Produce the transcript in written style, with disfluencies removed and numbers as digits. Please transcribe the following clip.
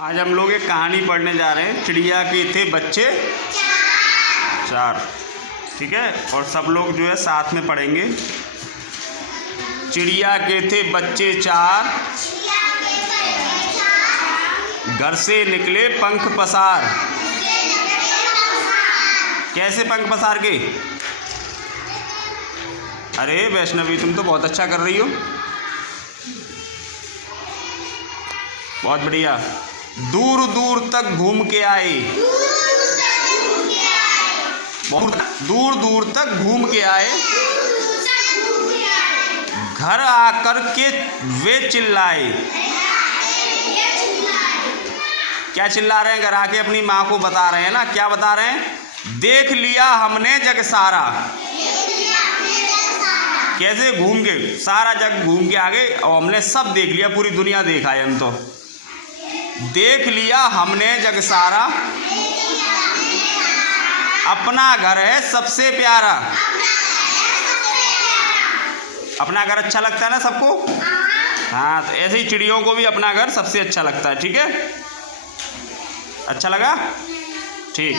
आज हम लोग एक कहानी पढ़ने जा रहे हैं। चिड़िया के थे बच्चे चार। ठीक है, और सब लोग जो है साथ में पढ़ेंगे। चिड़िया के थे बच्चे चार, घर से निकले पंख पसार। कैसे पंख पसार के? अरे वैष्णवी, तुम तो बहुत अच्छा कर रही हो, बहुत बढ़िया। दूर दूर तक घूम के आए, बहुत दूर दूर तक घूम के आए। घर आकर के वे चिल्लाए। क्या चिल्ला रहे हैं? घर आके अपनी माँ को बता रहे हैं ना। क्या बता रहे हैं? देख लिया हमने जग सारा। कैसे? घूम के, सारा जग घूम के आ गए और हमने सब देख लिया, पूरी दुनिया देखा है हम तो। देख लिया हमने जग सारा, अपना घर है सबसे प्यारा। अपना घर अच्छा लगता है ना सबको? हाँ, तो ऐसे ही चिड़ियों को भी अपना घर सबसे अच्छा लगता है। ठीक है, अच्छा लगा? ठीक।